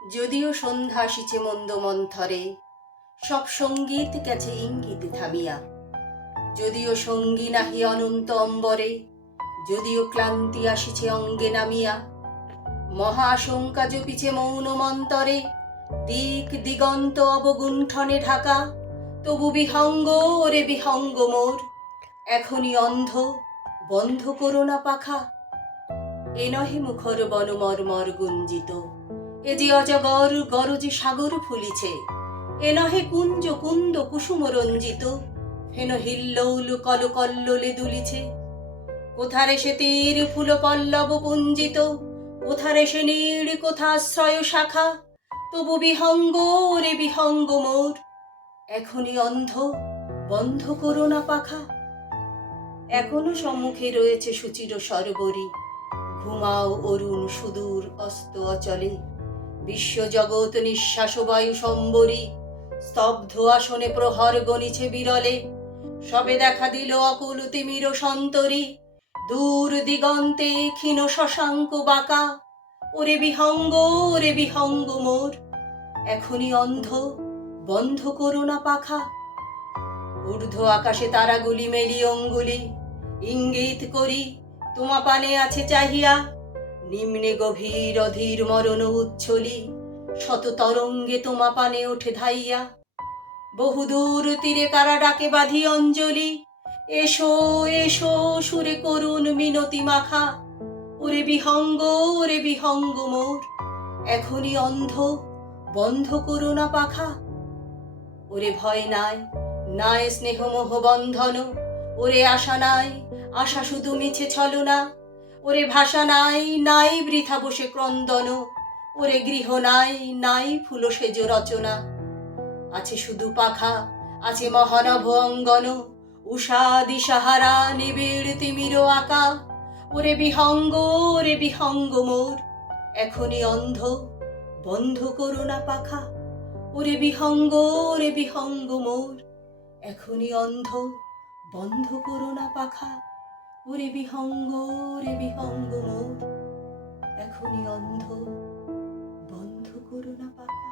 যদিও সন্ধ্যা আসিছে মন্দ মন্থরে, সব সঙ্গীত গেছে ইঙ্গিত থামিয়া। যদিও সঙ্গী নাহি অনন্ত অম্বরে, যদিও ক্লান্তি আসিছে অঙ্গে নামিয়া। মহাশঙ্কা জপিছে মৌন মন্তরে, দিক দিগন্ত অবগুণ্ঠনে ঢাকা। তবু বিহঙ্গ ওরে বিহঙ্গ মোর, এখনই অন্ধ, বন্ধ করো না পাখা। এ নহে মুখর বন মর্মর গুঞ্জিত, এ যে অজগর গরজে সাগর ফুলিছে। এ নহে কুঞ্জ কুন্দ কুসুম রঞ্জিত, হেন হিল্লোল কল কল্লোলে দুলিছে। কোথারে সে তীর ফুল পল্লব পুঞ্জিত, কোথারে সে নীড় কোথাশ্রয় শাখা। তবু বিহঙ্গ রে বিহঙ্গ মোর, এখনই অন্ধ, বন্ধ করো না পাখা। এখনো সম্মুখে রয়েছে সুচির সরোবরী, ঘুমাও অরুণ সুদূর অস্ত অচলে। বিশ্বজগৎ নিঃশ্বাস বায়ু সম্বরী, স্তব্ধ আসনে প্রহর গণিছে বিরলে। সবে দেখা দিল অকুল তিমির সন্তরী, দূর দিগন্তে ক্ষীণ শশাঙ্ক বাঁকা। ওরে বিহঙ্গ ওরে বিহঙ্গ মোর, এখনই অন্ধ, বন্ধ করো না পাখা। ঊর্ধ্ব আকাশে তারাগুলি মেলি অঙ্গুলি, ইঙ্গিত করি তোমা পানে আছে চাহিয়া। নিম্নে গভীর অধীর মরণ উচ্ছলি, শত তরঙ্গে তোমা পানে ওঠে ধাইয়া। বহুদূর তীরে কারা ডাকে বাঁধি অঞ্জলি, এসো এসো সুরে করুণ মিনতি মাখা। ওরে বিহঙ্গ মোর, এখনই অন্ধ, বন্ধ করো না পাখা। ওরে ভয় নাই, নাই স্নেহ মোহ বন্ধন। ওরে আশা নাই, আশা শুধু মিছে ছলনা। ওরে ভাষা নাই, নাই বৃথা বসে ক্রন্দন। ওরে গৃহ নাই, নাই ফুল সেজ রচনা। আছে শুধু পাখা, আছে মহানভ অঙ্গন, উষা দিশাহারা নিবিড় তিমির আঁকা। ওরে বিহঙ্গ মোর, এখনই অন্ধ, বন্ধ করো না পাখা। ওরে বিহঙ্গ মোর, এখনই অন্ধ, বন্ধ করো না পাখা। ওরে বিহঙ্গ মোর, এখনই অন্ধ, বন্ধ করো না পাখা।